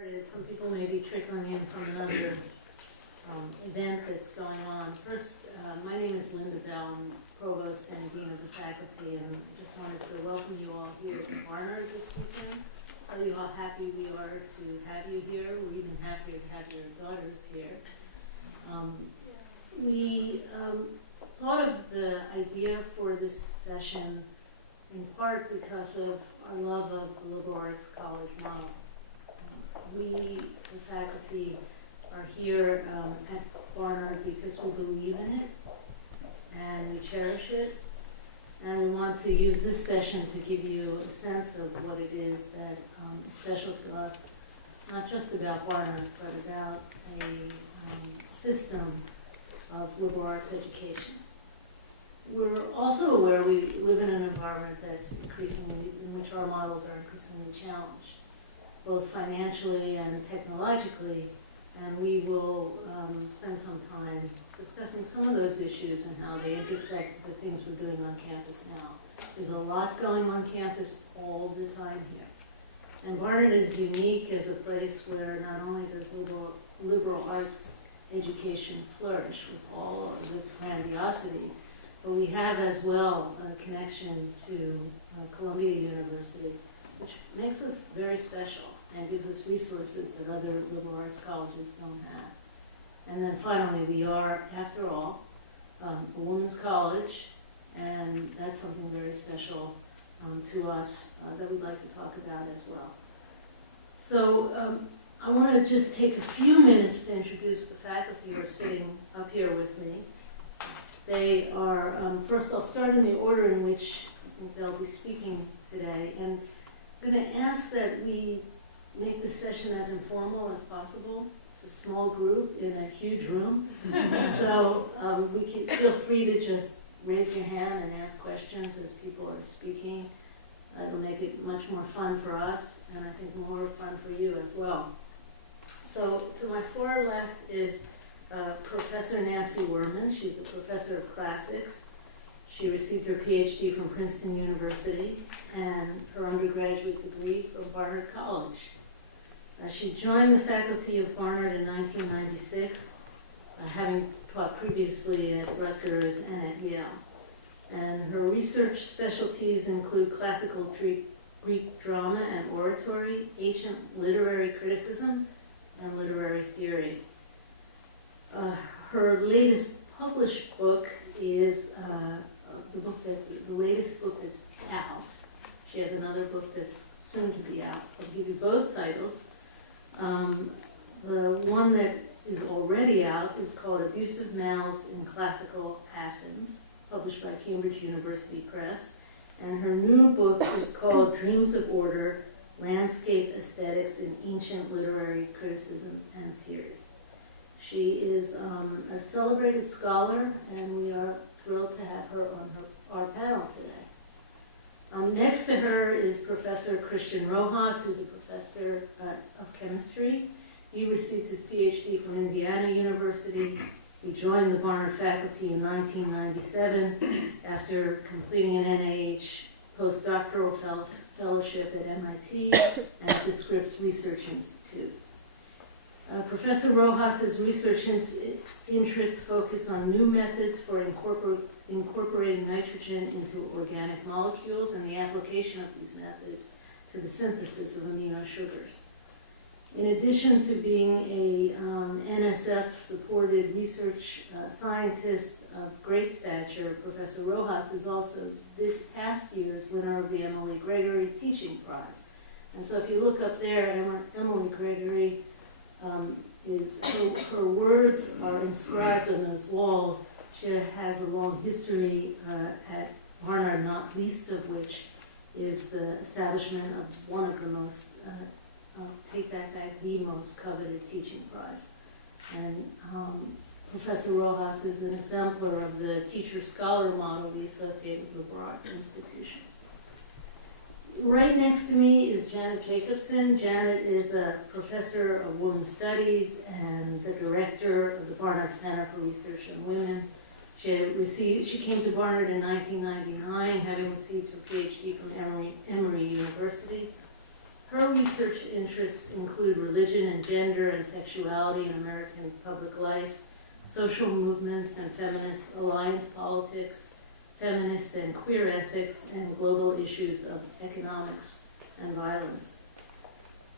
started. Some people may be trickling in from another event that's going on. First, my name is Linda Bell. I'm Provost and Dean of the Faculty, and I just wanted to welcome you all here to Barnard this weekend. Tell you how happy we are to have you here. We're even happier to have your daughters here. We thought of the idea for this session in part because of our love of the liberal arts college model. We, the faculty, are here at Barnard because we believe in it and we cherish it, and we want to use this session to give you a sense of what it is that is special to us, not just about Barnard, but about a system of liberal arts education. We're also aware we live in an environment that's in which our models are increasingly challenged, both financially and technologically, and we will spend some time discussing some of those issues and how they intersect with the things we're doing on campus now. There's a lot going on campus all the time here. And Barnard is unique as a place where not only does liberal arts education flourish with all of its grandiosity, but we have as well a connection to Columbia University, which makes us very special and gives us resources that other liberal arts colleges don't have. And then finally, we are, after all, a women's college, and that's something very special to us that we'd like to talk about as well. So I want to just take a few minutes to introduce the faculty who are sitting up here with me. They are, first I'll start in the order in which I think they'll be speaking today, and I'm going to ask that we make this session as informal as possible. It's a small group in a huge room, so we can feel free to just raise your hand and ask questions as people are speaking. It'll make it much more fun for us, and I think more fun for you as well. So to my far left is Professor Nancy Werman. She's a professor of classics. She received her PhD from Princeton University and her undergraduate degree from Barnard College. She joined the faculty of Barnard in 1996, having taught previously at Rutgers and at Yale. And her research specialties include classical Greek drama and oratory, ancient literary criticism, and literary theory. Her latest published book is the latest book that's out. She has another book that's soon to be out. I'll give you both titles. The one that is already out is called Abusive Mouths in Classical Athens, published by Cambridge University Press. And her new book is called Dreams of Order, Landscape Aesthetics in Ancient Literary Criticism and Theory. She is a celebrated scholar, and we are thrilled to have her on our panel today. Next to her is Professor Christian Rojas, who's a professor of chemistry. He received his PhD from Indiana University. He joined the Barnard faculty in 1997 after completing an NIH postdoctoral fellowship at MIT and at the Scripps Research Institute. Professor Rojas' research interests focus on new methods for incorporating nitrogen into organic molecules and the application of these methods to the synthesis of amino sugars. In addition to being a NSF-supported research scientist of great stature, Professor Rojas is also this past year's winner of the Emily Gregory Teaching Prize. And so if you look up there, Emily Gregory, her words are inscribed on those walls. She has a long history at Barnard, not least of which is the establishment of one of the most, take that back, the most coveted teaching prize. And Professor Rojas is an exemplar of the teacher-scholar model we associate with liberal arts institutions. Right next to me is Janet Jacobson. Janet is a professor of women's studies and the director of the Barnard Center for Research on Women. She came to Barnard in 1999, having received her PhD from Emory University. Her research interests include religion and gender and sexuality in American public life, social movements and feminist alliance politics, feminist and queer ethics, and global issues of economics and violence.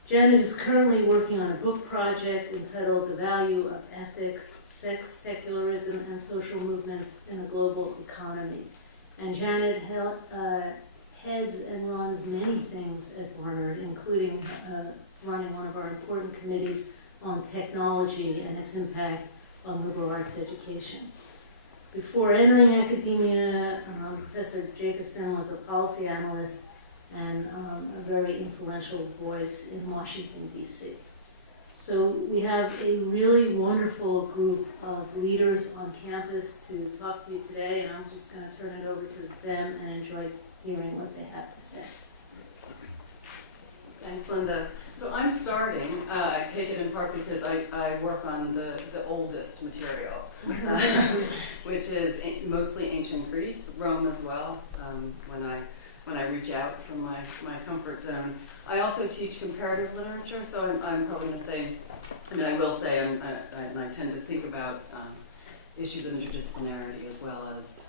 Janet is currently working on a book project entitled The Value of Ethics, Sex, Secularism, and Social Movements in a Global Economy. And Janet heads and runs many things at Barnard, including running one of our important committees on technology and its impact on liberal arts education. Before entering academia, Professor Jacobson was a policy analyst and a very influential voice in Washington, D.C. So we have a really wonderful group of leaders on campus to talk to you today, and I'm just going to turn it over to them and enjoy hearing what they have to say. Thanks, Linda. So I'm starting, I take it in part because I work on the oldest material, which is mostly ancient Greece, Rome as well, when I reach out from my comfort zone. I also teach comparative literature, so I'm probably going to say, I will say, I tend to think about issues of interdisciplinarity as well as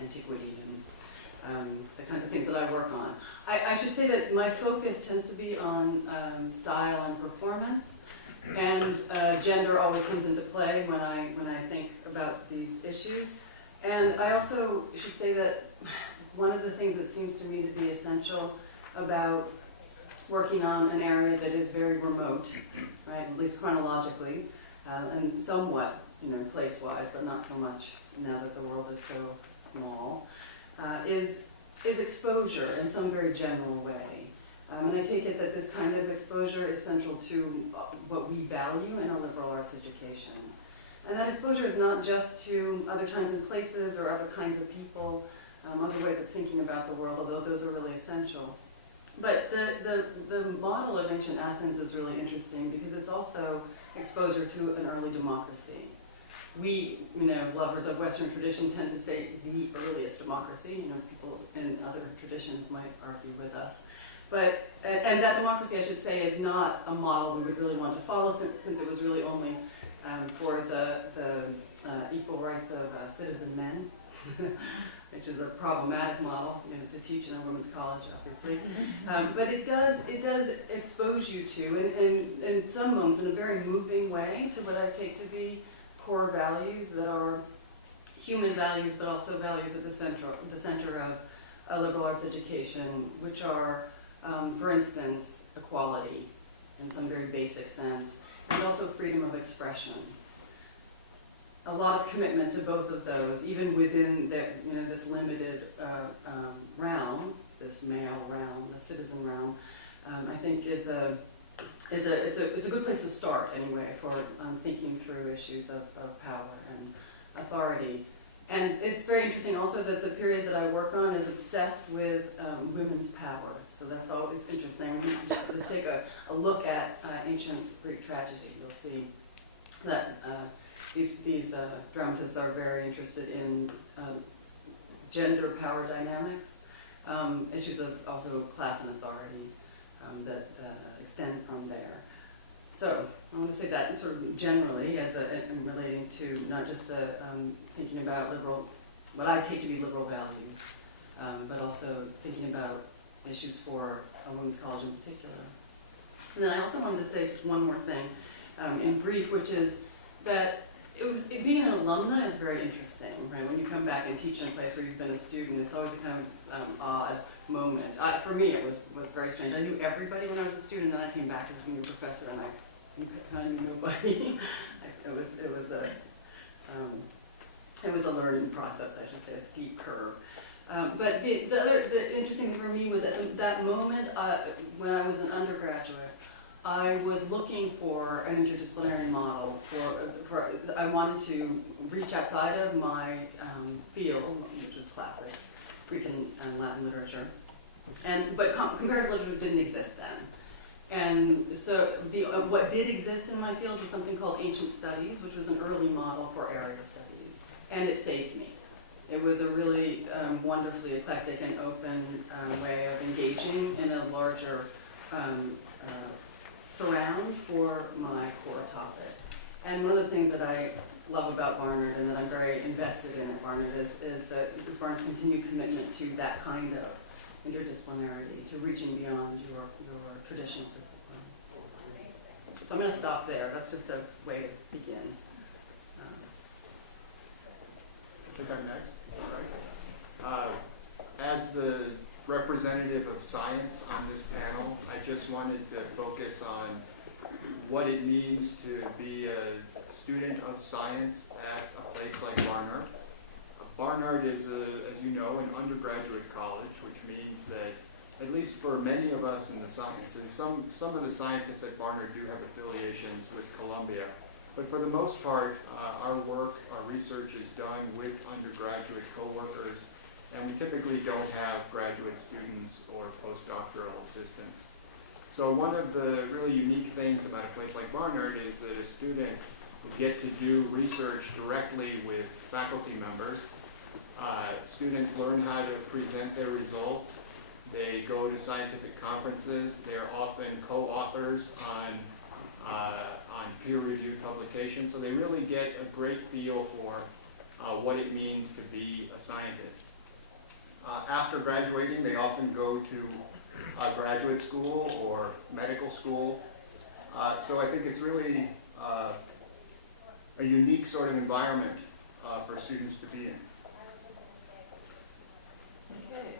antiquity and the kinds of things that I work on. I should say that my focus tends to be on style and performance, and gender always comes into play when I think about these issues. And I also should say that one of the things that seems to me to be essential about working on an area that is very remote, right, at least chronologically, and somewhat, place-wise, but not so much now that the world is so small, is exposure in some very general way. And I take it that this kind of exposure is central to what we value in a liberal arts education. And that exposure is not just to other times and places or other kinds of people, other ways of thinking about the world, although those are really essential. But the model of ancient Athens is really interesting because it's also exposure to an early democracy. We, lovers of Western tradition tend to say the earliest democracy. People in other traditions might argue with us. But, and that democracy, I should say, is not a model we would really want to follow since it was really only for the equal rights of citizen men, which is a problematic model to teach in a women's college, obviously. But it does expose you to, in some moments, in a very moving way, to what I take to be core values that are human values, but also values at the center of a liberal arts education, which are, for instance, equality in some very basic sense, and also freedom of expression. A lot of commitment to both of those, even within this limited realm, this male realm, the citizen realm, I think it's a good place to start anyway for thinking through issues of power and authority. And it's very interesting also that the period that I work on is obsessed with women's power. So that's always interesting. When you just take a look at ancient Greek tragedy, you'll see that these dramatists are very interested in gender power dynamics, issues of also class and authority that extend from there. So I want to say that sort of generally as and relating to not just thinking about what I take to be liberal values, but also thinking about issues for a women's college in particular. And then I also wanted to say just one more thing in brief, which is that being an alumna is very interesting, right? When you come back and teach in a place where you've been a student, it's always a kind of odd moment. For me, it was very strange. I knew everybody when I was a student, and then I came back as a junior professor, and I kind of knew nobody. It was a learning process, I should say, a steep curve. But the interesting thing for me was that moment when I was an undergraduate, I was looking for an interdisciplinary model. I wanted to reach outside of my field, which was classics, Greek and Latin literature, but comparative literature didn't exist then. And so what did exist in my field was something called ancient studies, which was an early model for area studies, and it saved me. It was a really wonderfully eclectic and open way of engaging in a larger surround for my core topic. And one of the things that I love about Barnard and that I'm very invested in at Barnard is Barnard's continued commitment to that kind of interdisciplinarity, to reaching beyond your traditional discipline. So I'm going to stop there. That's just a way to begin. I think I'm next. Is that right? As the representative of science on this panel, I just wanted to focus on what it means to be a student of science at a place like Barnard. Barnard is, as you know, an undergraduate college, which means that, at least for many of us in the sciences, some of the scientists at Barnard do have affiliations with Columbia. But for the most part, our work, our research is done with undergraduate co-workers, and we typically don't have graduate students or postdoctoral assistants. So one of the really unique things about a place like Barnard is that a student will get to do research directly with faculty members. Students learn how to present their results. They go to scientific conferences. They're often co-authors on peer-reviewed publications. So they really get a great feel for what it means to be a scientist. After graduating, they often go to graduate school or medical school. So I think it's really a unique sort of environment for students to be in. Okay.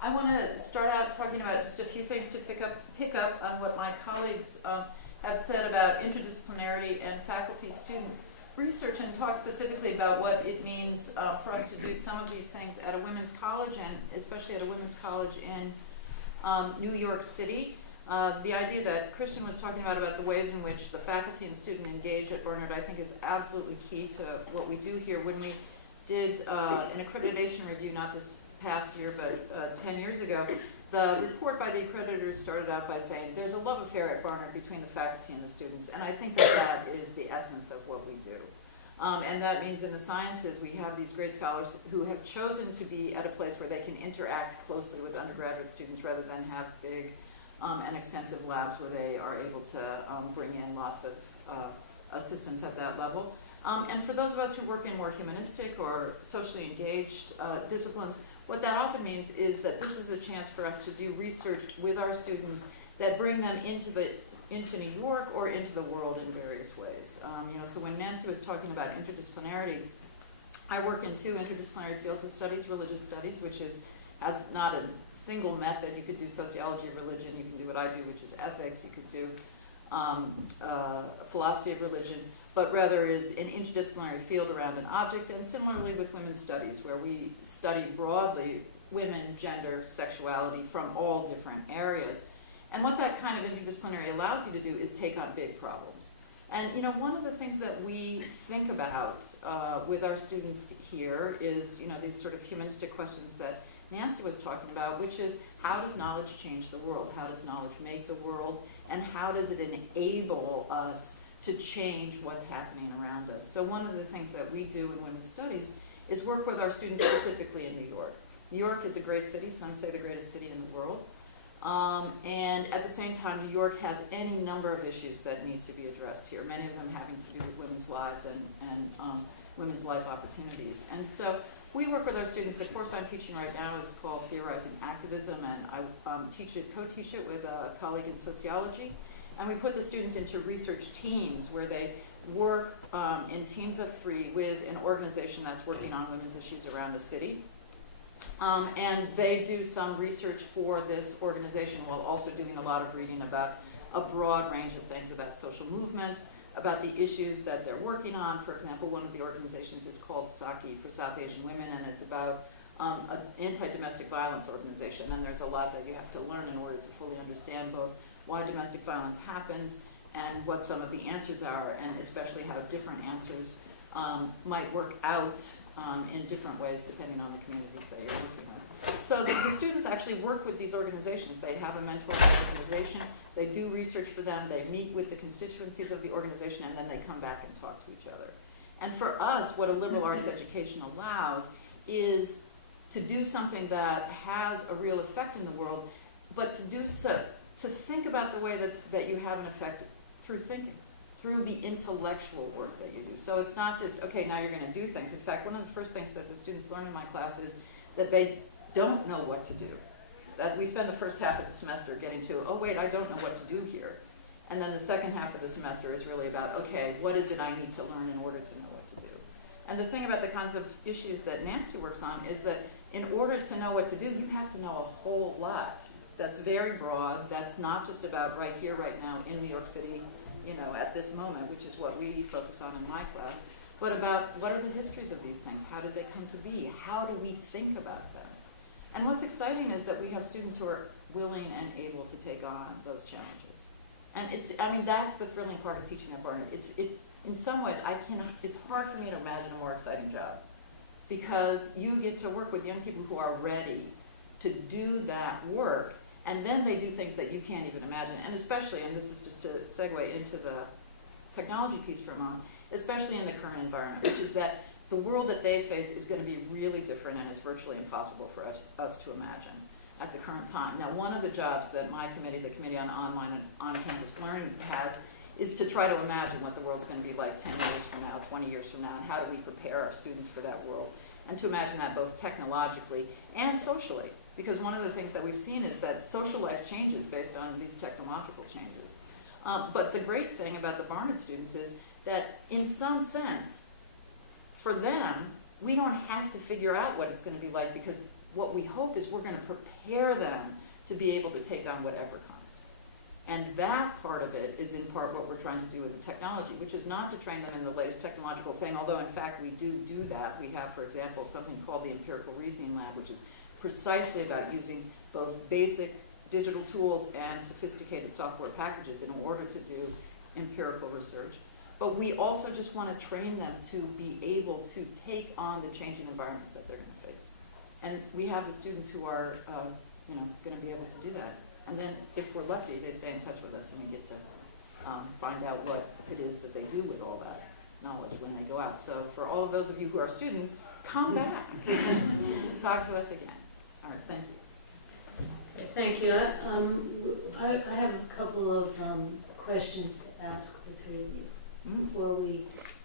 I want to start out talking about just a few things to pick up on what my colleagues have said about interdisciplinarity and faculty-student research, and talk specifically about what it means for us to do some of these things at a women's college, and especially at a women's college in New York City. The idea that Christian was talking about the ways in which the faculty and student engage at Barnard, I think is absolutely key to what we do here. When we did an accreditation review, not this past year, but 10 years ago, the report by the accreditors started out by saying there's a love affair at Barnard between the faculty and the students, and I think that is the essence of what we do. And that means in the sciences we have these great scholars who have chosen to be at a place where they can interact closely with undergraduate students rather than have big and extensive labs where they are able to bring in lots of assistance at that level. And for those of us who work in more humanistic or socially engaged disciplines, what that often means is that this is a chance for us to do research with our students that bring them into New York or into the world in various ways. So when Nancy was talking about interdisciplinarity, I work in two interdisciplinary fields of studies: religious studies, which has not a single method. You could do sociology of religion, you can do what I do, which is ethics, you could do philosophy of religion, but rather is an interdisciplinary field around an object. And similarly with women's studies, where we study broadly women, gender, sexuality from all different areas. And what that kind of interdisciplinary allows you to do is take on big problems. And one of the things that we think about with our students here is these sort of humanistic questions that Nancy was talking about, which is, how does knowledge change the world? How does knowledge make the world? And how does it enable us to change what's happening around us? So one of the things that we do in women's studies is work with our students specifically in New York. New York is a great city, some say the greatest city in the world. And at the same time, New York has any number of issues that need to be addressed here, many of them having to do with women's lives and women's life opportunities. And so we work with our students. The course I'm teaching right now is called Theorizing Activism, and I co-teach it with a colleague in sociology. And we put the students into research teams where they work in teams of 3 with an organization that's working on women's issues around the city. And they do some research for this organization while also doing a lot of reading about a broad range of things about social movements, about the issues that they're working on. For example, one of the organizations is called Saki for South Asian Women, and it's about an anti-domestic violence organization. And there's a lot that you have to learn in order to fully understand both why domestic violence happens and what some of the answers are, and especially how different answers might work out in different ways depending on the communities that you're working with. So the students actually work with these organizations. They have a mentoring organization. They do research for them. They meet with the constituencies of the organization, and then they come back and talk to each other. And for us, what a liberal arts education allows is to do something that has a real effect in the world, but to do so to think about the way that you have an effect through thinking, through the intellectual work that you do. So it's not just, okay, now you're going to do things. In fact, one of the first things that the students learn in my class is that they don't know what to do. That we spend the first half of the semester getting to, oh wait, I don't know what to do here. And then the second half of the semester is really about, okay, what is it I need to learn in order to know what to do? And the thing about the kinds of issues that Nancy works on is that in order to know what to do, you have to know a whole lot. That's very broad. That's not just about right here, right now, in New York City, at this moment, which is what we focus on in my class, but about what are the histories of these things? How did they come to be? How do we think about them? And what's exciting is that we have students who are willing and able to take on those challenges. And that's the thrilling part of teaching at Barnard. In some ways, it's hard for me to imagine a more exciting job, because you get to work with young people who are ready to do that work, and then they do things that you can't even imagine. And especially, and this is just to segue into the technology piece for a moment, especially in the current environment, which is that the world that they face is going to be really different and is virtually impossible for us to imagine at the current time. Now, one of the jobs that my committee, the Committee on Online and On-Campus Learning, has is to try to imagine what the world's going to be like 10 years from now, 20 years from now, and how do we prepare our students for that world, and to imagine that both technologically and socially, because one of the things that we've seen is that social life changes based on these technological changes. But the great thing about the Barnard students is that, in some sense, for them, we don't have to figure out what it's going to be like, because what we hope is we're going to prepare them to be able to take on whatever comes. And that part of it is in part what we're trying to do with the technology, which is not to train them in the latest technological thing, although in fact we do that. We have, for example, something called the Empirical Reasoning Lab, which is precisely about using both basic digital tools and sophisticated software packages in order to do empirical research. But we also just want to train them to be able to take on the changing environments that they're going to face. And we have the students who are, going to be able to do that. And then, if we're lucky, they stay in touch with us, and we get to find out what it is that they do with all that knowledge when they go out. So, for all of those of you who are students, come back, talk to us again. All right, thank you. Thank you. I have a couple of questions to ask the three of you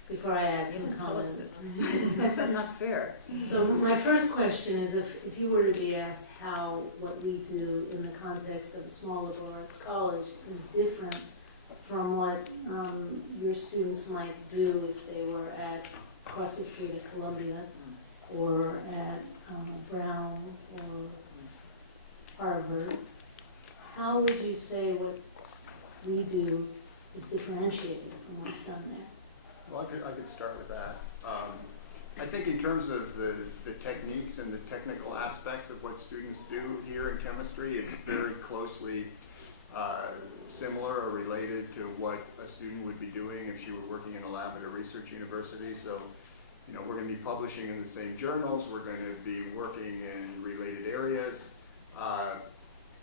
before I add some comments. That's not fair. So my first question is, if you were to be asked how what we do in the context of a small liberal arts college is different from what your students might do if they were across the street at Columbia or at Brown or Harvard, how would you say what we do is differentiated from what's done there? Well, I could start with that. I think in terms of the techniques and the technical aspects of what students do here in chemistry, it's very closely similar or related to what a student would be doing if she were working in a lab at a research university. So, we're going to be publishing in the same journals. We're going to be working in related areas.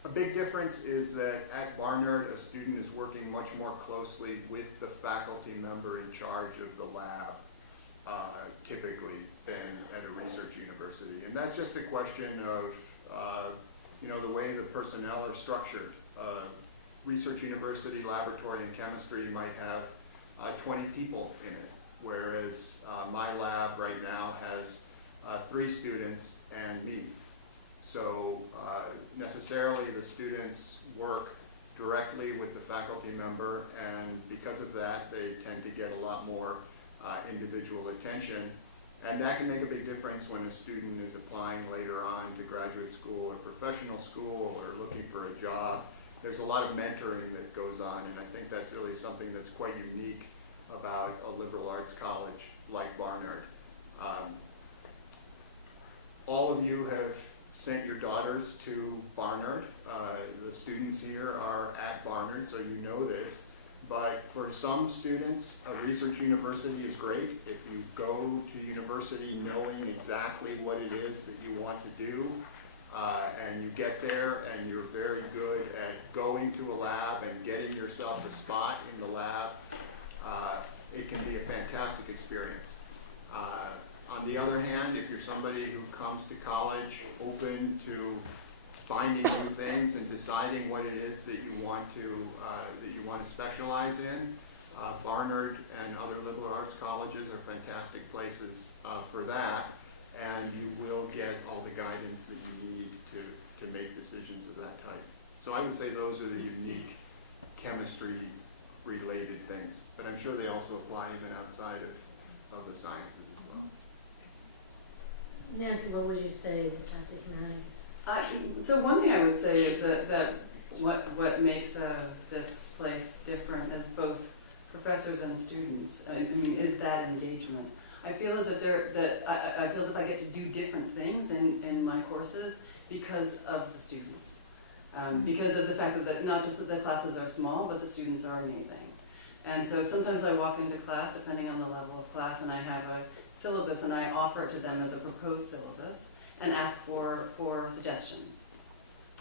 A big difference is that at Barnard, a student is working much more closely with the faculty member in charge of the lab, typically, than at a research university. And that's just a question of, the way the personnel are structured. Research university laboratory in chemistry might have 20 people in it, whereas my lab right now has 3 students and me. So necessarily the students work directly with the faculty member, and because of that, they tend to get a lot more individual attention. And that can make a big difference when a student is applying later on to graduate school or professional school or looking for a job. There's a lot of mentoring that goes on, and I think that's really something that's quite unique about a liberal arts college like Barnard. All of you have sent your daughters to Barnard. The students here are at Barnard, so you know this. But for some students, a research university is great. If you go to university knowing exactly what it is that you want to do, and you get there and you're very good at going to a lab and getting yourself a spot in the lab, it can be a fantastic experience. On the other hand, if you're somebody who comes to college open to finding new things and deciding what it is that you want to specialize in. Barnard and other liberal arts colleges are fantastic places for that, and you will get all the guidance that you need to make decisions of that type. So I would say those are the unique chemistry-related things, but I'm sure they also apply even outside of the sciences as well. Nancy, what would you say about the humanities? So one thing I would say is that what makes this place different as both professors and students, I mean, is that engagement. I feel as if I feel as if I get to do different things in my courses because of the students, because of the fact that not just that the classes are small, but the students are amazing. And so sometimes I walk into class, depending on the level of class, and I have a syllabus, and I offer it to them as a proposed syllabus and ask for suggestions.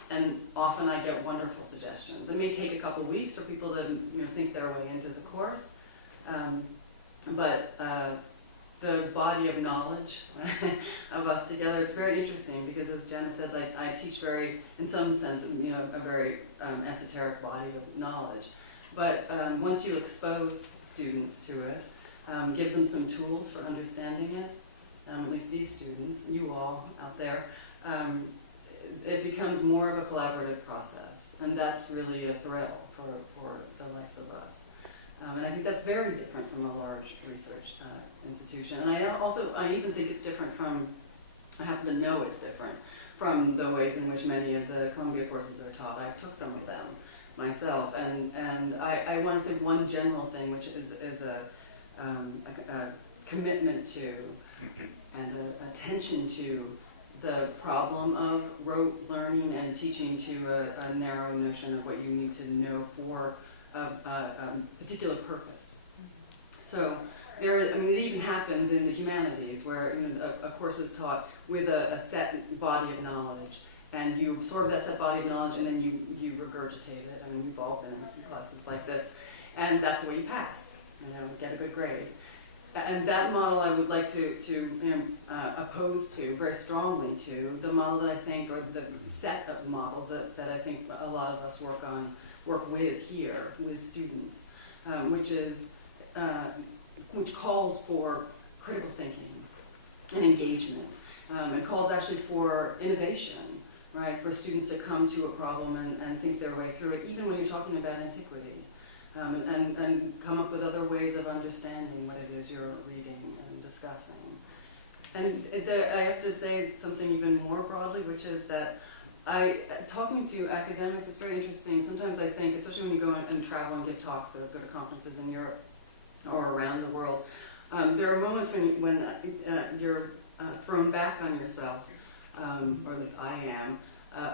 And often I get wonderful suggestions. It may take a couple weeks for people to think their way into the course, but the body of knowledge of us together, it's very interesting because, as Janet says, I teach in some sense, a very esoteric body of knowledge. But once you expose students to it, give them some tools for understanding it, at least these students, you all out there, it becomes more of a collaborative process, and that's really a thrill for the likes of us. And I think that's very different from a large research institution. And I even think it's different I happen to know it's different from the ways in which many of the Columbia courses are taught. I took some of them myself, and I want to say one general thing, which is a commitment to and attention to the problem of rote learning and teaching to a narrow notion of what you need to know for a particular purpose. So it even happens in the humanities where a course is taught with a set body of knowledge, and you absorb that set body of knowledge and then you regurgitate it. I mean, we've all been in classes like this, and that's the way you pass, get a good grade. And that model I would like to oppose to, very strongly to, the model that I think, or the set of models that I think a lot of us work with here, with students, which calls for critical thinking and engagement. It calls actually for innovation, right, for students to come to a problem and think their way through it, even when you're talking about antiquity. And come up with other ways of understanding what it is you're reading and discussing. And I have to say something even more broadly, which is that talking to academics, it's very interesting. Sometimes I think, especially when you go and travel and give talks or go to conferences in Europe or around the world, there are moments when you're thrown back on yourself, or at least I am,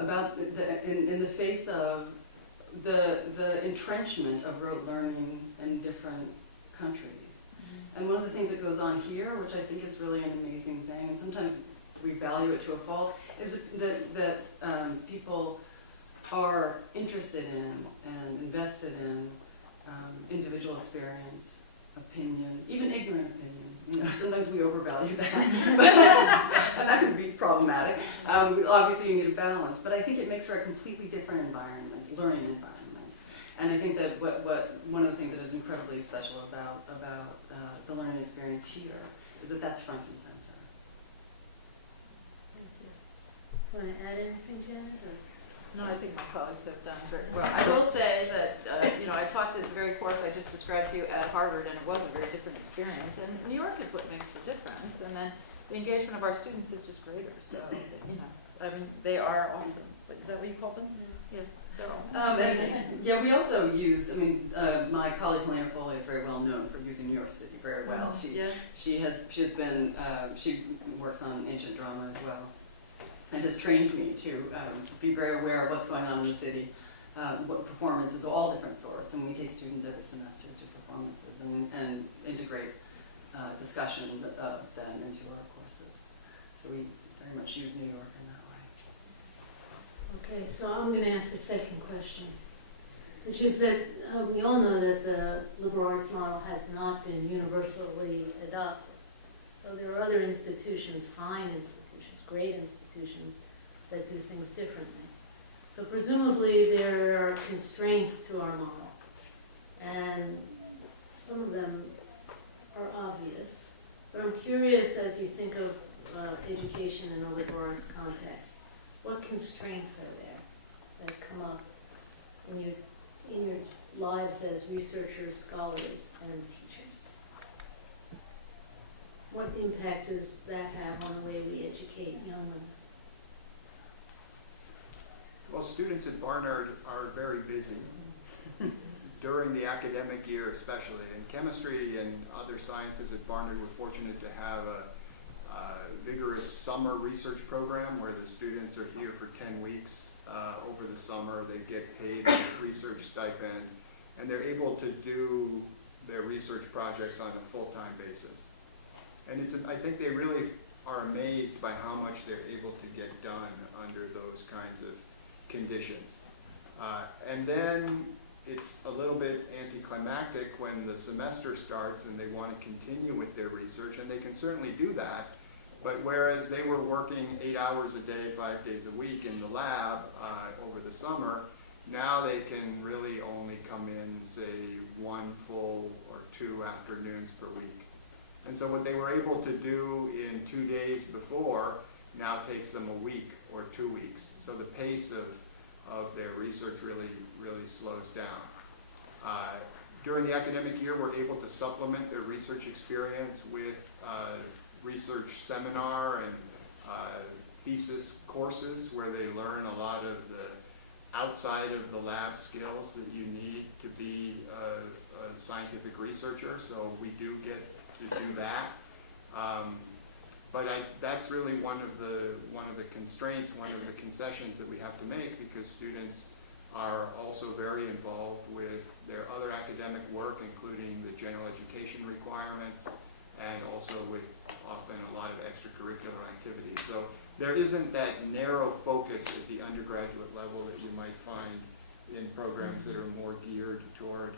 about in the face of the entrenchment of rote learning in different countries. Mm-hmm. And one of the things that goes on here, which I think is really an amazing thing, and sometimes we value it to a fault, is that people are interested in and invested in individual experience, opinion, even ignorant opinion. Sometimes we overvalue that, and that can be problematic. Obviously, you need a balance, but I think it makes for a completely different environment, learning environment. And I think that one of the things that is incredibly special about the learning experience here is that that's front and center. Thank you. Want to add anything, Janet? Or? No, I think my colleagues have done very well. I will say that, I taught this very course I just described to you at Harvard, and it was a very different experience. And New York is what makes the difference. And then the engagement of our students is just greater. So, they are awesome. Is that what you call them? Yeah, they're awesome. We also use, my colleague Helena Foley is very well known for using New York City very well. She works on ancient drama as well, and has trained me to be very aware of what's going on in the city, what performances of all different sorts, and we take students every semester to performances and integrate discussions of them into our courses. So we very much use New York in that way. Okay, so I'm going to ask a second question, which is that we all know that the liberal arts model has not been universally adopted. So there are other institutions, fine institutions, great institutions, that do things differently. So presumably there are constraints to our model, and some of them are obvious. But I'm curious, as you think of education in a liberal arts context, what constraints are there that come up in your lives as researchers, scholars, and teachers? What impact does that have on the way we educate young women? Well, students at Barnard are very busy during the academic year especially. In chemistry and other sciences at Barnard, we're fortunate to have a vigorous summer research program where the students are here for 10 weeks over the summer. They get paid a research stipend, and they're able to do their research projects on a full-time basis. And I think they really are amazed by how much they're able to get done under those kinds of conditions. And then it's a little bit anticlimactic when the semester starts and they want to continue with their research, and they can certainly do that. But whereas they were working 8 hours a day, 5 days a week in the lab over the summer, now they can really only come in, say, 1 full or 2 afternoons per week. And so what they were able to do in 2 days before now takes them a week or 2 weeks. So the pace of their research really slows down. During the academic year, we're able to supplement their research experience with research seminar and thesis courses where they learn a lot of the outside of the lab skills that you need to be a scientific researcher. So we do get to do that. But that's really one of the constraints, one of the concessions that we have to make, because students are also very involved with their other academic work, including the general education requirements, and also with often a lot of extracurricular activities. So there isn't that narrow focus at the undergraduate level that you might find in programs that are more geared toward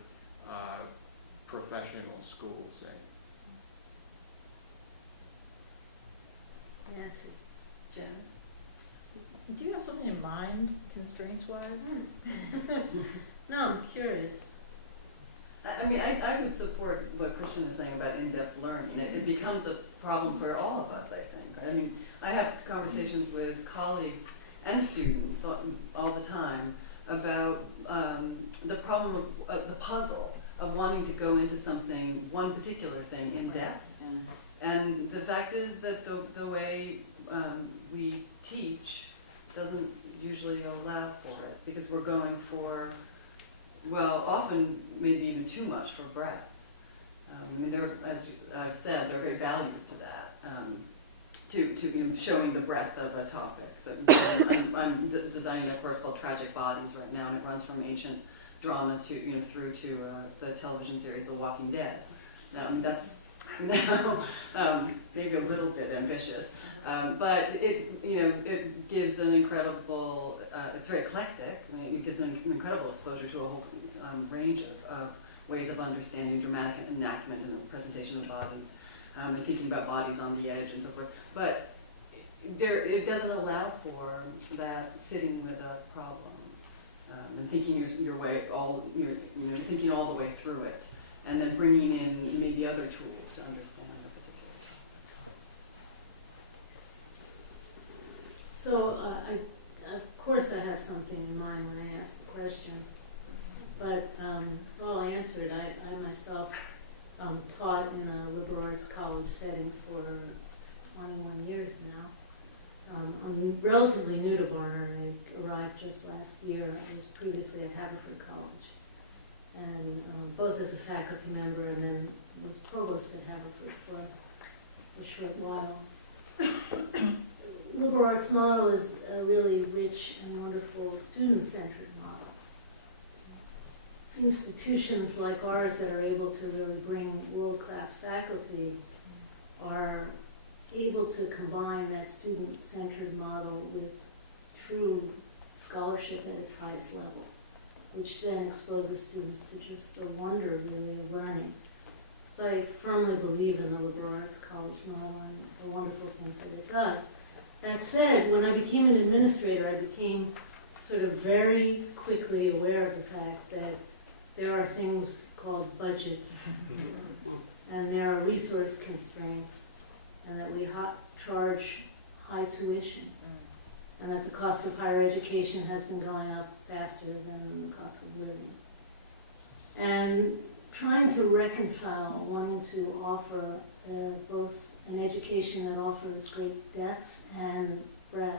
professional schools, say. Nancy. Janet? Do you have something in mind, constraints-wise? No, I'm curious. I mean, I would support what Christian is saying about in-depth learning. It becomes a problem for all of us, I think. Right? I mean, I have conversations with colleagues and students all the time about the problem of the puzzle of wanting to go into something, one particular thing, in depth. And the fact is that the way we teach doesn't usually allow for it, because we're going for, well, often maybe even too much for breadth. I mean, as I've said, there are great values to that, to showing the breadth of a topic. So I'm designing a course called Tragic Bodies right now, and it runs from ancient drama to through to the television series The Walking Dead. Now, I mean, that's maybe a little bit ambitious, but it gives an incredible. It's very eclectic. I mean, it gives an incredible exposure to a whole range of ways of understanding dramatic enactment and presentation of bodies, and thinking about bodies on the edge and so forth. But it doesn't allow for that sitting with a problem and thinking your way thinking all the way through it, and then bringing in maybe other tools to understand the particular. So of course I have something in mind when I ask the question, but so I'll answer it. I myself taught in a liberal arts college setting for 21 years now. I'm relatively new to Barnard. I arrived just last year. I was previously at Haverford College, and both as a faculty member and then was provost at Haverford for a short while. Liberal arts model is a really rich and wonderful student-centered model. Institutions like ours that are able to really bring world-class faculty are able to combine that student-centered model with true scholarship at its highest level, which then exposes students to just the wonder, really, of learning. So I firmly believe in the liberal arts college model and the wonderful things that it does. That said, when I became an administrator, I became sort of very quickly aware of the fact that there are things called budgets, and there are resource constraints, and that we charge high tuition, and that the cost of higher education has been going up faster than the cost of living. And trying to reconcile wanting to offer both an education that offers great depth and breadth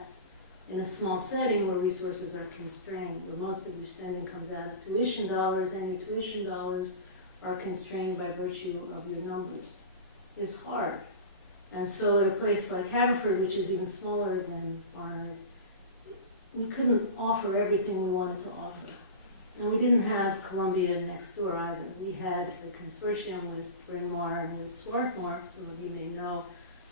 in a small setting where resources are constrained, where most of your spending comes out of tuition dollars, and your tuition dollars are constrained by virtue of your numbers, is hard. And so at a place like Haverford, which is even smaller than Barnard, we couldn't offer everything we wanted to offer. And we didn't have Columbia next door either. We had a consortium with Bryn Mawr and with Swarthmore. Some of you may know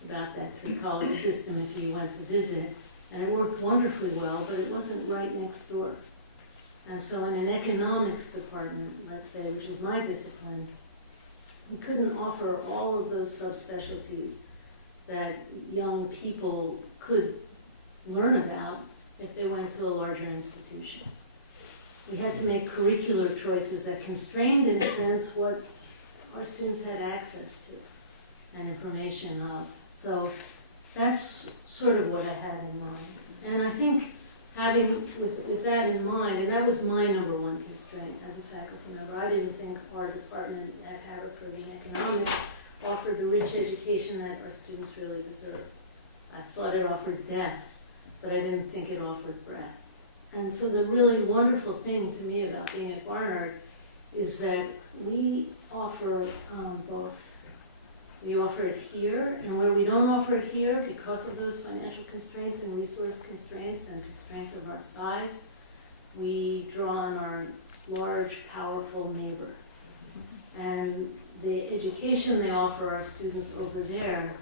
about that three-college system if you went to visit. And it worked wonderfully well, but it wasn't right next door. And so in an economics department, let's say, which is my discipline, we couldn't offer all of those subspecialties that young people could learn about if they went to a larger institution. We had to make curricular choices that constrained, in a sense, what our students had access to and information of. So that's sort of what I had in mind. And I think having, with that in mind, and that was my number one constraint as a faculty member, I didn't think our department at Haverford in economics offered the rich education that our students really deserve. I thought it offered depth, but I didn't think it offered breadth. And so the really wonderful thing to me about being at Barnard is that we offer both. We offer it here, and where we don't offer it here, because of those financial constraints and resource constraints and constraints of our size, we draw on our large, powerful neighbor. And the education they offer our students over there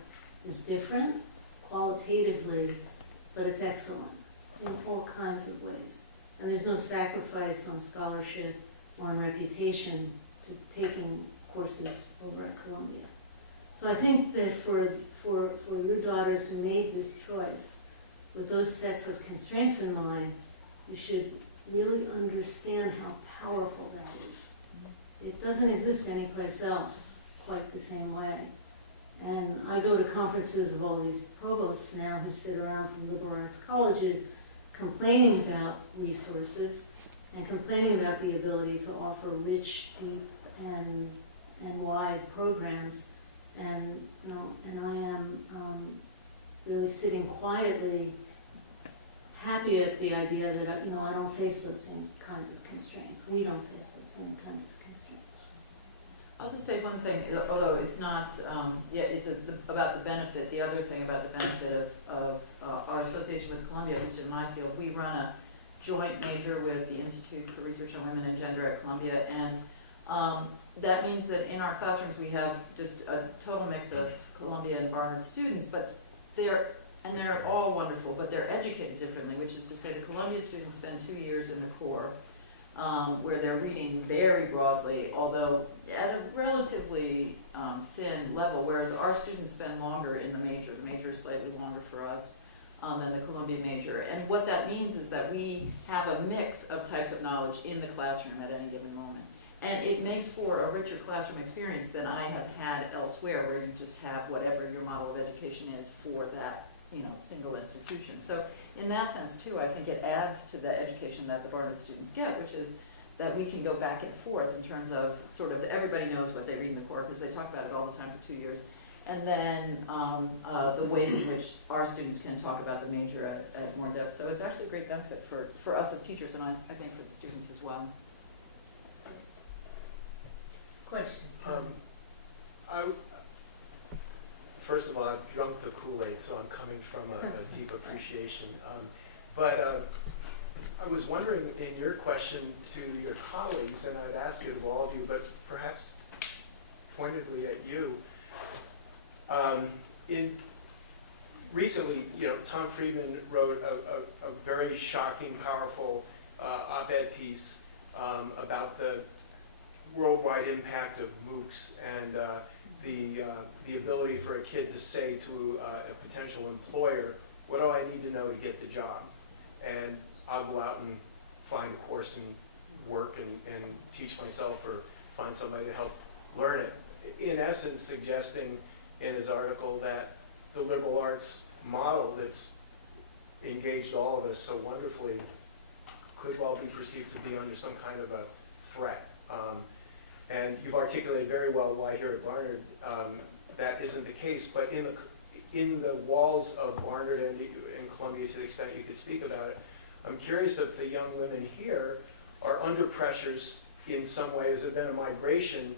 is different, qualitatively, but it's excellent in all kinds of ways. And there's no sacrifice on scholarship or on reputation to taking courses over at Columbia. So I think that for your daughters who made this choice, with those sets of constraints in mind, you should really understand how powerful that is. It doesn't exist anyplace else quite the same way. And I go to conferences of all these provosts now who sit around from liberal arts colleges complaining about resources and complaining about the ability to offer rich, deep, and wide programs. And I am really sitting quietly, happy at the idea that I don't face those same kinds of constraints. We don't face those same kinds of constraints. I'll just say one thing, although it's not, it's about the benefit. The other thing about the benefit of our association with Columbia, at least in my field, we run a joint major with the Institute for Research on Women and Gender at Columbia, and that means that in our classrooms we have just a total mix of Columbia and Barnard students, but they're all wonderful, but they're educated differently, which is to say the Columbia students spend 2 years in the core, where they're reading very broadly, although at a relatively thin level, whereas our students spend longer in the major. The major is slightly longer for us than the Columbia major. And what that means is that we have a mix of types of knowledge in the classroom at any given moment. And it makes for a richer classroom experience than I have had elsewhere, where you just have whatever your model of education is for that single institution. So in that sense, too, I think it adds to the education that the Barnard students get, which is that we can go back and forth in terms of sort of everybody knows what they read in the core because they talk about it all the time for 2 years. And then the ways in which our students can talk about the major at more depth. So it's actually a great benefit for us as teachers, and I think for the students as well. Questions? First of all, I've drunk the Kool-Aid, so I'm coming from a deep appreciation. But I was wondering, in your question to your colleagues, and I'd ask it of all of you, but perhaps pointedly at you, recently, Tom Friedman wrote a very shocking, powerful op-ed piece about the worldwide impact of MOOCs and the ability for a kid to say to a potential employer, what do I need to know to get the job? And I'll go out and find a course and work and teach myself or find somebody to help learn it. In essence, suggesting in his article that the liberal arts model that's engaged all of us so wonderfully could well be perceived to be under some kind of a threat. And you've articulated very well why here at Barnard that isn't the case, but in the walls of Barnard and Columbia, to the extent you could speak about it, I'm curious if the young women here are under pressures in some way. Has there been a migration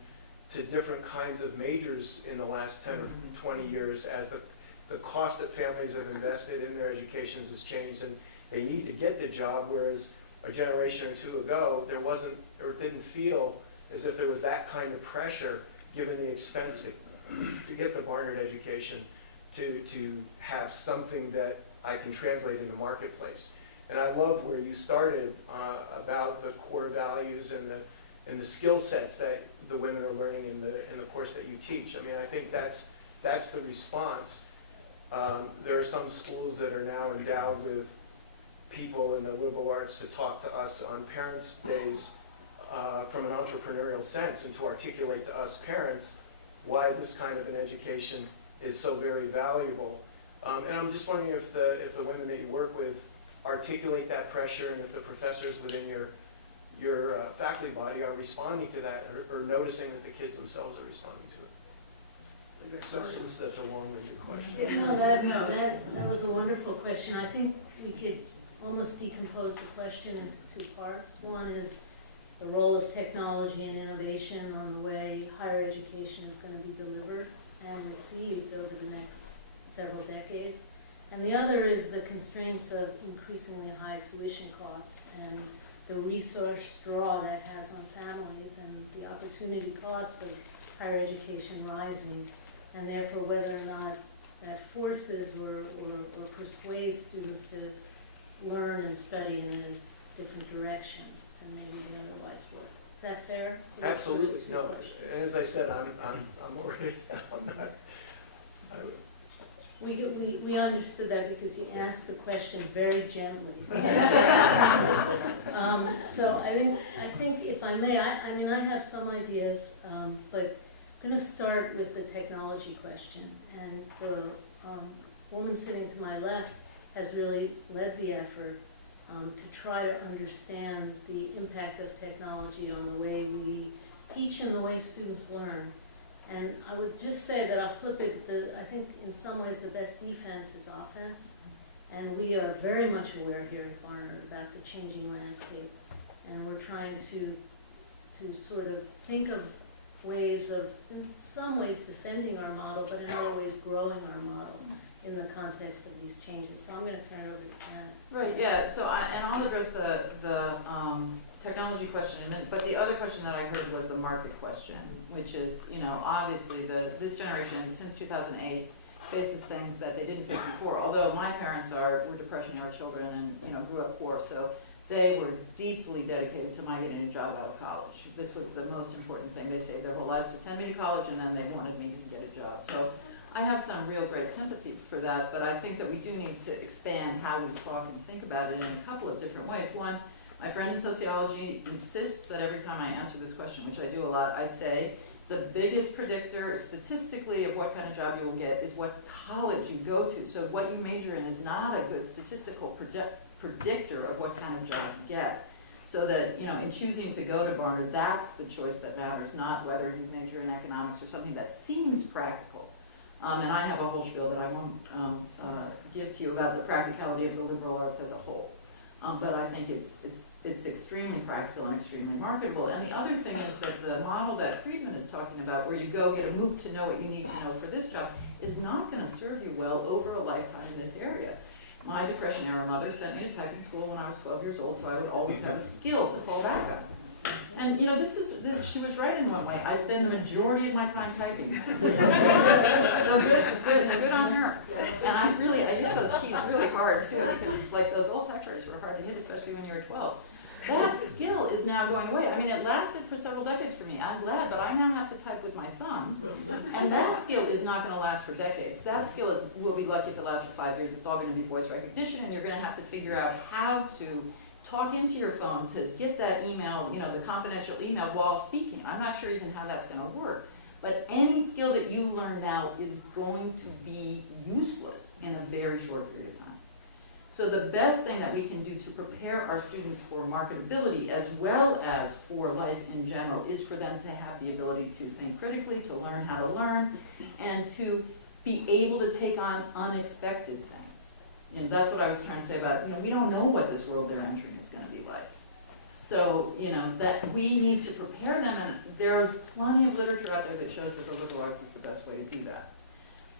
to different kinds of majors in the last 10 or 20 years as the cost that families have invested in their educations has changed and they need to get the job, whereas a generation or two ago there wasn't or didn't feel as if there was that kind of pressure given the expense to get the Barnard education to have something that I can translate in the marketplace. And I love where you started about the core values and the skill sets that the women are learning in the course that you teach. I mean, I think that's the response. There are some schools that are now endowed with people in the liberal arts to talk to us on parents' days from an entrepreneurial sense and to articulate to us parents why this kind of an education is so very valuable. And I'm just wondering if the women that you work with articulate that pressure and if the professors within your faculty body are responding to that or noticing that the kids themselves are responding to it. Sorry, it was such a long-winded question. No, that was a wonderful question. I think we could almost decompose the question into two parts. One is the role of technology and innovation on the way higher education is going to be delivered and received over the next several decades. And the other is the constraints of increasingly high tuition costs and the resource draw that has on families and the opportunity cost of higher education rising, and therefore whether or not that forces or persuades students to learn and study in a different direction than maybe they otherwise would. Is that fair? So Absolutely. No. And as I said, I'm already, We understood that because you asked the question very gently. So I think if I may, I mean I have some ideas, but I'm going to start with the technology question. And the woman sitting to my left has really led the effort to try to understand the impact of technology on the way we teach and the way students learn. And I would just say that I'll flip it, I think in some ways the best defense is offense. And we are very much aware here at Barnard about the changing landscape. And we're trying to sort of think of ways of, in some ways, defending our model, but in other ways growing our model in the context of these changes. So I'm going to turn it over to Karen. Right, yeah, so I'll address the technology question in a minute, but the other question that I heard was the market question, which is, obviously this generation, since 2008, faces things that they didn't face before, although my parents were Depression-era children and, grew up poor, so they were deeply dedicated to my getting a job out of college. This was the most important thing. They saved their whole lives to send me to college, and then they wanted me to get a job. So I have some real great sympathy for that, but I think that we do need to expand how we talk and think about it in a couple of different ways. One, my friend in sociology insists that every time I answer this question, which I do a lot, I say the biggest predictor statistically of what kind of job you will get is what college you go to. So what you major in is not a good statistical predictor of what kind of job you get. So that, in choosing to go to Barnard, that's the choice that matters, not whether you major in economics or something that seems practical. And I have a whole spiel that I won't give to you about the practicality of the liberal arts as a whole. But I think it's extremely practical and extremely marketable. And the other thing is that the model that Friedman is talking about, where you go get a MOOC to know what you need to know for this job, is not going to serve you well over a lifetime in this area. My Depression-era mother sent me to typing school when I was 12 years old, so I would always have a skill to fall back on. And she was right in one way. I spend the majority of my time typing. So good on her. And I hit those keys really hard too, because it's like those old typewriters were hard to hit, especially when you were 12. That skill skill is now going away. I mean, it lasted for several decades for me. I'm glad, but I now have to type with my thumbs. And that skill is not going to last for decades. That skill will be lucky if it lasts for 5 years. It's all going to be voice recognition, and you're going to have to figure out how to talk into your phone to get that email, the confidential email while speaking. I'm not sure even how that's going to work. But any skill that you learn now is going to be useless in a very short period of time. So the best thing that we can do to prepare our students for marketability as well as for life in general is for them to have the ability to think critically, to learn how to learn, and to be able to take on unexpected things. That's what I was trying to say about, we don't know what this world they're entering is going to be like. So, that we need to prepare them, and there's plenty of literature out there that shows that the liberal arts is the best way to do that.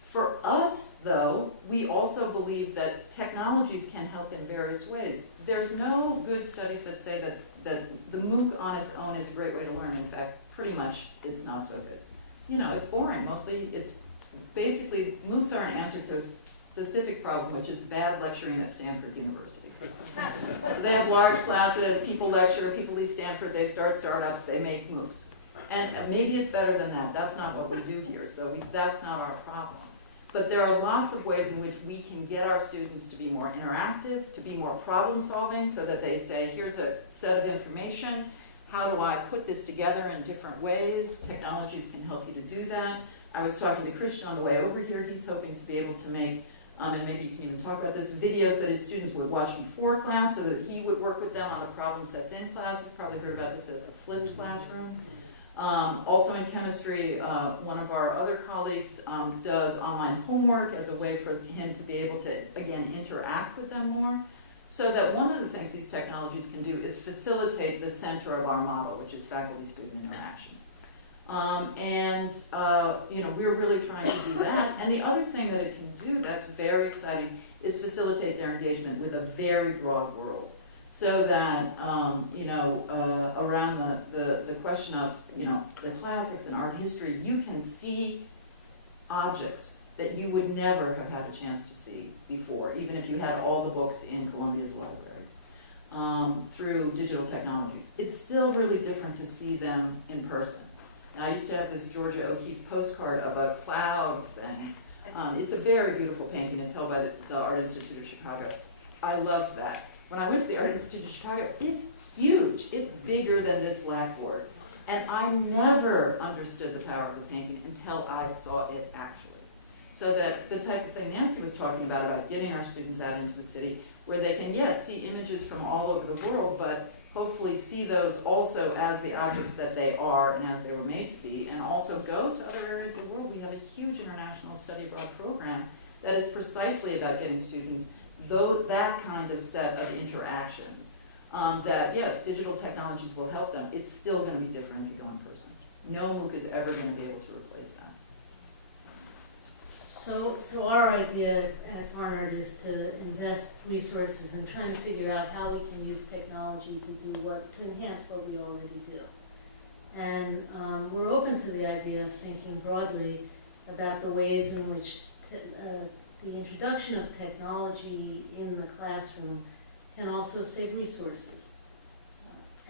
For us, though, we also believe that technologies can help in various ways. There's no good studies that say that the MOOC on its own is a great way to learn. In fact, pretty much it's not so good. It's boring. Mostly it's basically, MOOCs are an answer to a specific problem, which is bad lecturing at Stanford University. So they have large classes, people lecture, people leave Stanford, they start startups, they make MOOCs. And maybe it's better than that. That's not what we do here, so that's not our problem. But there are lots of ways in which we can get our students to be more interactive, to be more problem solving, so that they say, here's a set of information, how do I put this together in different ways? Technologies can help you to do that. I was talking to Christian on the way over here. He's hoping to be able to make, and maybe you can even talk about this, videos that his students would watch before class so that he would work with them on the problem sets in class. You've probably heard about this as the flipped classroom. Also in chemistry, one of our other colleagues does online homework as a way for him to be able to, again, interact with them more. So that one of the things these technologies can do is facilitate the center of our model, which is faculty-student interaction. We're really trying to do that. And the other thing that it can do that's very exciting is facilitate their engagement with a very broad world. So that, around the question of, the classics and art history, you can see objects that you would never have had a chance to see before, even if you had all the books in Columbia's library, through digital technologies. It's still really different to see them in person. And I used to have this Georgia O'Keeffe postcard of a cloud thing. It's a very beautiful painting. It's held by the Art Institute of Chicago. I loved that. When I went to the Art Institute of Chicago, it's huge. It's bigger than this blackboard. And I never understood the power of the painting until I saw it actually. So that the type of thing Nancy was talking about getting our students out into the city, where they can, yes, see images from all over the world, but hopefully see those also as the objects that they are and as they were made to be, and also go to other areas of the world. We have a huge international study abroad program that is precisely about getting students that kind of set of interactions. That, yes, digital technologies will help them. It's still going to be different if you go in person. No MOOC is ever going to be able to replace that. So our idea at Barnard is to invest resources in trying to figure out how we can use technology to enhance what we already do. And we're open to the idea of thinking broadly about the ways in which the introduction of technology in the classroom can also save resources.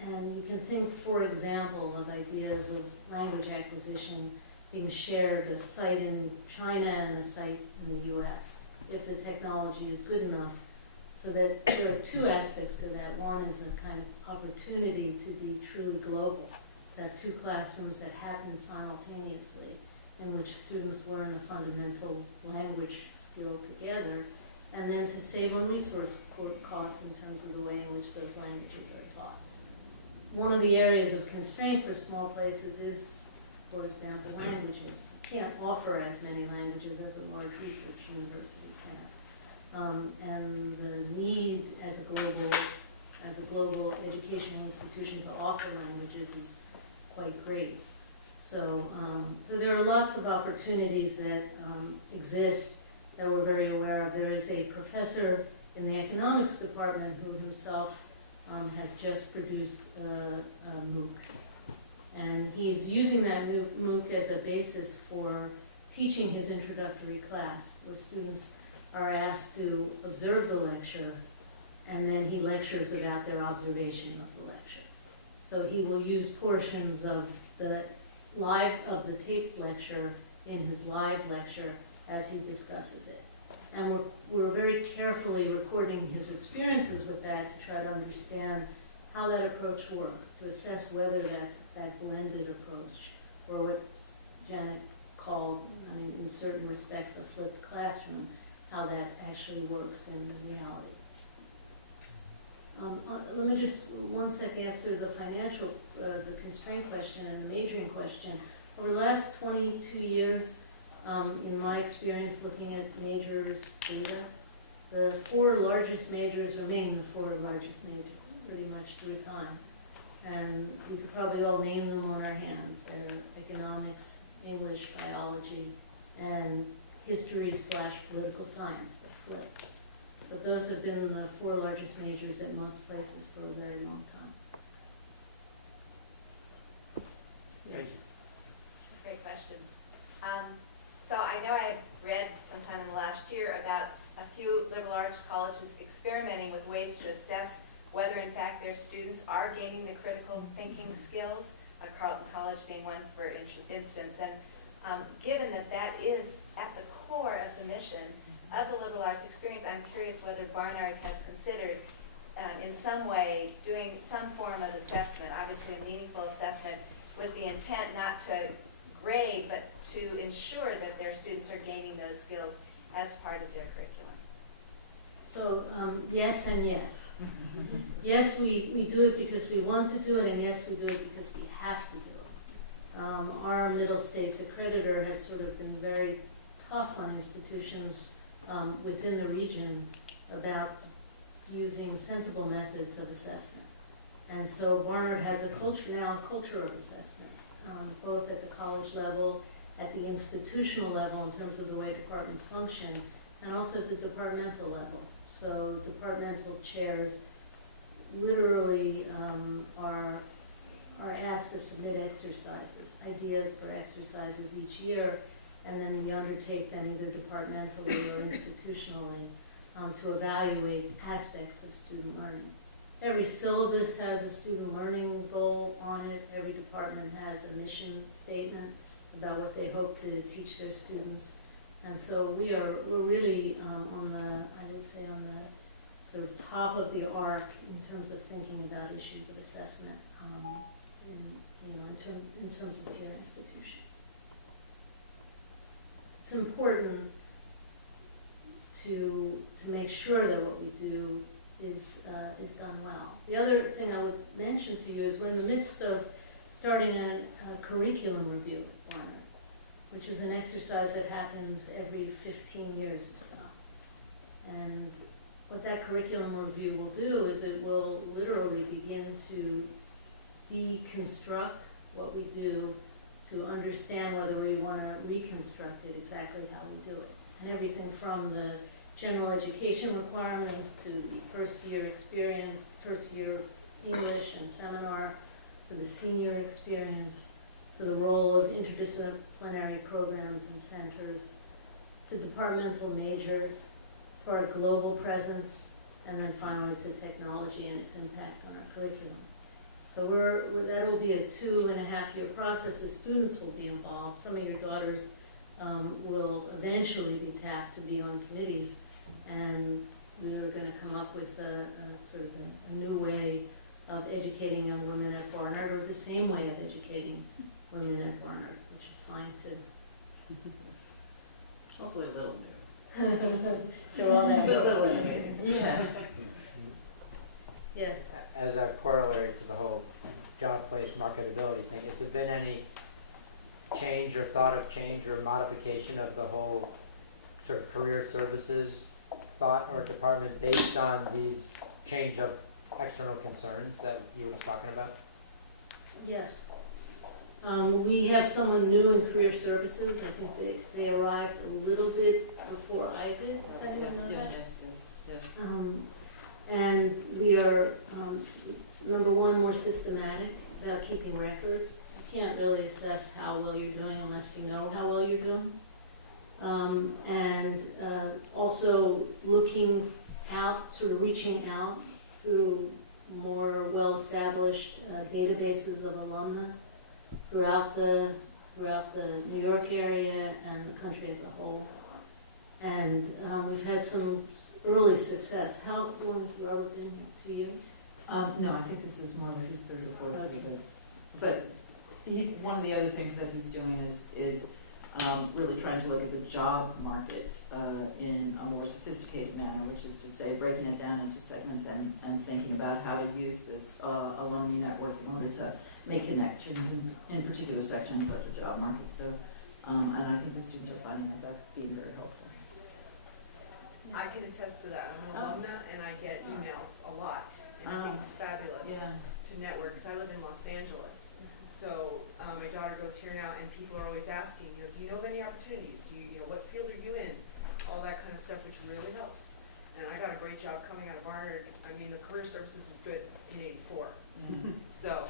And you can think, for example, of ideas of language acquisition being shared, a site in China and a site in the US, if the technology is good enough. So that there are two aspects to that. One is a kind of opportunity to be truly global, to have two classrooms that happen simultaneously, in which students learn a fundamental language skill together, and then to save on resource costs in terms of the way in which those languages are taught. One of the areas of constraint for small places is, for example, languages. You can't offer as many languages as a large research university can. And the need as a global educational institution to offer languages is quite great. So there are lots of opportunities that exist that we're very aware of. There is a professor in the economics department who himself has just produced a MOOC. And he's using that MOOC as a basis for teaching his introductory class, where students are asked to observe the lecture, and then he lectures about their observation of the lecture. So he will use portions of the taped lecture in his live lecture as he discusses it. And we're very carefully recording his experiences with that to try to understand how that approach works, to assess whether that's that blended approach, or what Janet called, in certain respects, a flipped classroom, how that actually works in reality. Let me just one sec answer the financial, the constraint question and the majoring question. Over the last 22 years, in my experience looking at majors data, the 4 largest majors remain the 4 largest majors, pretty much through time. And we could probably all name them on our hands. They're economics, English, biology, and history/political science, the flip. But those have been the 4 largest majors at most places for a very long time. Yes. Great questions. So I know I read sometime in the last year about a few liberal arts colleges experimenting with ways to assess whether in fact their students are gaining the critical thinking skills, Carleton College being one for instance. And given that that is at the core of the mission of the liberal arts experience, I'm curious whether Barnard has considered in some way doing some form of assessment, obviously a meaningful assessment, with the intent not to grade, but to ensure that their students are gaining those skills as part of their curriculum. So yes and yes. Yes, we do it because we want to do it, and yes, we do it because we have to do it. Our Middle States accreditor has sort of been very tough on institutions within the region about using sensible methods of assessment. And so Barnard has a culture of assessment, both at the college level, at the institutional level in terms of the way departments function, and also at the departmental level. So departmental chairs literally are asked to submit exercises, ideas for exercises each year, and then we undertake them either departmentally or institutionally to evaluate aspects of student learning. Every syllabus has a student learning goal on it. Every department has a mission statement about what they hope to teach their students. And so we're really on the sort of top of the arc in terms of thinking about issues of assessment in terms of peer institutions. It's important to make sure that what we do is done well. The other thing I would mention to you is we're in the midst of starting a curriculum review at Barnard, which is an exercise that happens every 15 years or so. And what that curriculum review will do is it will literally begin to deconstruct what we do to understand whether we want to reconstruct it exactly how we do it. And everything from the general education requirements to the first year experience, first year English and seminar, to the senior experience, to the role of interdisciplinary programs and centers, to departmental majors, to our global presence, and then finally to technology and its impact on our curriculum. So that will be a 2.5-year process. The students will be involved. Some of your daughters will eventually be tapped to be on committees, and we're going to come up with a sort of a new way of educating young women at Barnard, or the same way of educating women at Barnard, which is fine too. Hopefully a little new. So all that. A little innovative. Yeah. Yes. As a corollary to the whole job place marketability thing, has there been any change or thought of change or modification of the whole sort of career services thought or department based on these change of external concerns that you were talking about? Yes. We have someone new in career services. I think they arrived a little bit before I did. Does anyone know that? Yes. And we are, number one, more systematic about keeping records. You can't really assess how well you're doing unless you know how well you're doing. And also looking out, sort of reaching out through more well-established databases of alumni throughout the New York area and the country as a whole. And we've had some early success. How long has Robert been to you? No, I think this is more of his third or fourth. Okay. But one of the other things that he's doing is really trying to look at the job market in a more sophisticated manner, which is to say breaking it down into segments and thinking about how to use this alumni network in order to make connections in particular sections of the job market. So, and I think the students are finding that that's being very helpful. I can attest to that. I'm an alumna and I get emails a lot. And I think it's fabulous to network because I live in Los Angeles. So my daughter goes here now and people are always asking, do you know of any opportunities? What field are you in? All that kind of stuff, which really helps. And I got a great job coming out of Barnard. I mean, the career services was good in '84. So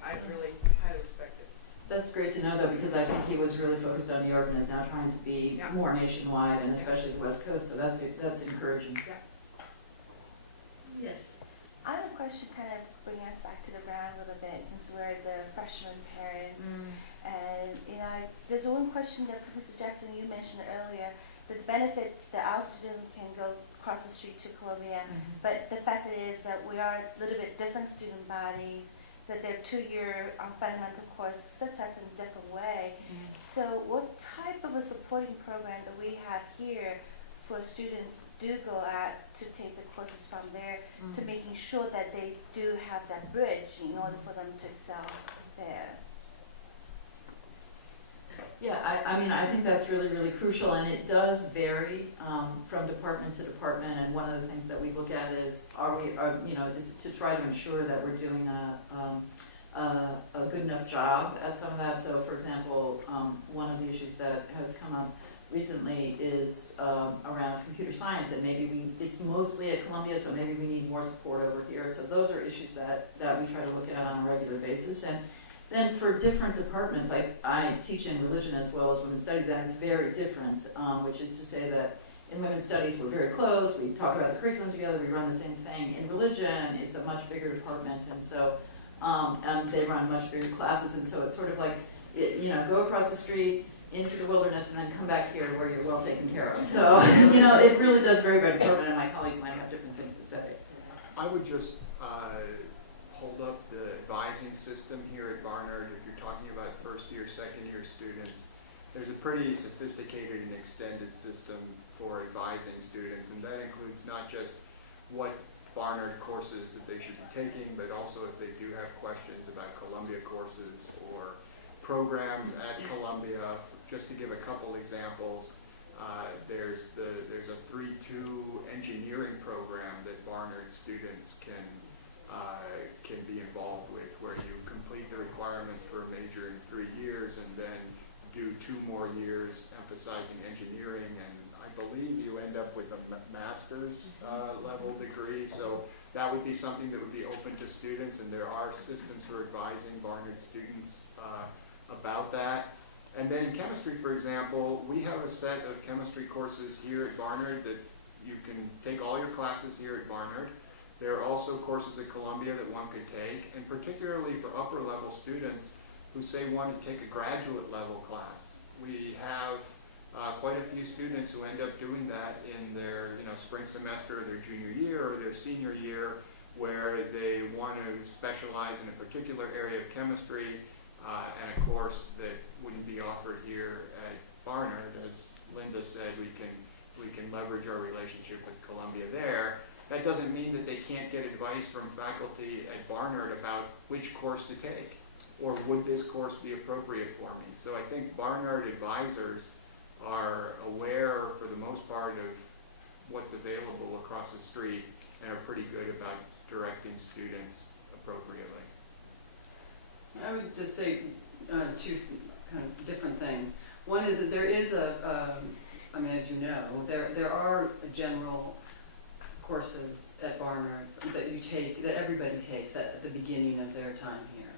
I really highly respect it. That's great to know, though, because I think he was really focused on New York and is now trying to be more nationwide, and especially the West Coast. So that's encouraging. Yeah. Yes. I have a question kind of bringing us back to the ground a little bit since we're the freshman parents. And, there's one question that Professor Jackson, you mentioned earlier, the benefit that our students can go across the street to Columbia, but the fact is that we are a little bit different student bodies, that their 2-year fundamental course sets us in a different way. So what type of a supporting program that we have here for students do go out to take the courses from there to making sure that they do have that bridge in order for them to excel there? Yeah, I think that's really, really crucial, and it does vary from department to department. And one of the things that we look at is, is to try to ensure that we're doing a good enough job at some of that. So, for example, one of the issues that has come up recently is around computer science, and maybe it's mostly at Columbia, so maybe we need more support over here. So those are issues that we try to look at on a regular basis. And then for different departments, I teach in religion as well as women's studies, and it's very different, which is to say that in women's studies we're very close, we talk about the curriculum together, we run the same thing. In religion, it's a much bigger department, and so and they run much bigger classes, and so it's sort of like, go across the street into the wilderness and then come back here where you're well taken care of. So, it really does vary by department, and my colleagues might have different things to say. I would just hold up the advising system here at Barnard. If you're talking about first-year, second-year students, there's a pretty sophisticated and extended system for advising students, and that includes not just what Barnard courses that they should be taking, but also if they do have questions about Columbia courses or programs at Columbia. Just to give a couple examples, there's a 3-2 engineering program that Barnard students can be involved with, where you complete the requirements for a major in 3 years and then do 2 more years emphasizing engineering, and I believe you end up with a master's level degree. So that would be something that would be open to students, and there are systems for advising Barnard students about that. And then in chemistry, for example, we have a set of chemistry courses here at Barnard that you can take all your classes here at Barnard. There are also courses at Columbia that one could take, and particularly for upper level students who say want to take a graduate level class. We have quite a few students who end up doing that in their spring semester, their junior year, or their senior year, where they want to specialize in a particular area of chemistry, and a course that wouldn't be offered here at Barnard. As Linda said, we can leverage our relationship with Columbia there. That doesn't mean that they can't get advice from faculty at Barnard about which course to take, or would this course be appropriate for me. So I think Barnard advisors are aware, for the most part, of what's available across the street and are pretty good about directing students appropriately. I would just say 2 kind of different things. One is that there is as you know, there are general courses at Barnard that everybody takes at the beginning of their time here,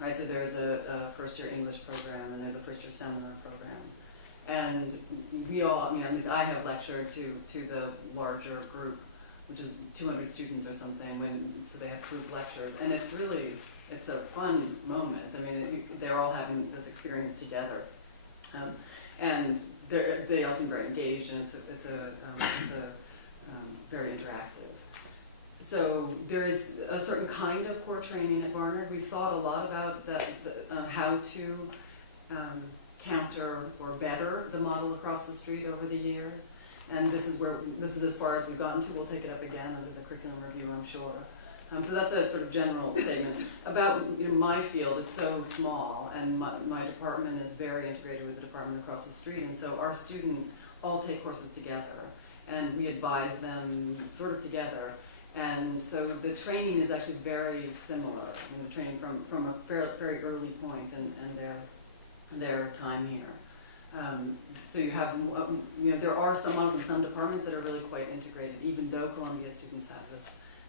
right? So there's a first-year English program, and there's a first-year seminar program, and we all, at least I have lectured to the larger group which is 200 students or something, so they have group lectures, and it's a fun moment. I mean, they're all having this experience together, and they all seem very engaged, and it's very interactive. So there is a certain kind of core training at Barnard. We've thought a lot about how to counter or better the model across the street over the years. And this is as far as we've gotten to. We'll take it up again under the curriculum review, I'm sure. So that's a sort of general statement. About my field, it's so small, and my department is very integrated with the department across the street, and so our students all take courses together, and we advise them sort of together. And so the training is actually very similar. I mean, the training from a very early point and their time here. So you have, there are some models in some departments that are really quite integrated, even though Columbia students have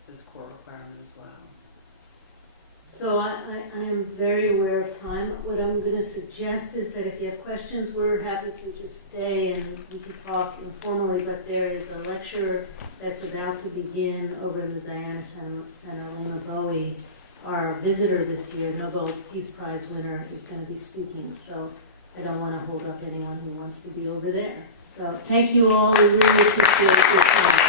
this core requirement as well. So I am very aware of time. What I'm going to suggest is that if you have questions, we're happy to just stay and we can talk informally, but there is a lecture that's about to begin over in the Diana Center. Lema Bowie, our visitor this year, Nobel Peace Prize winner, is going to be speaking. So I don't want to hold up anyone who wants to be over there. So thank you all. We really appreciate your time.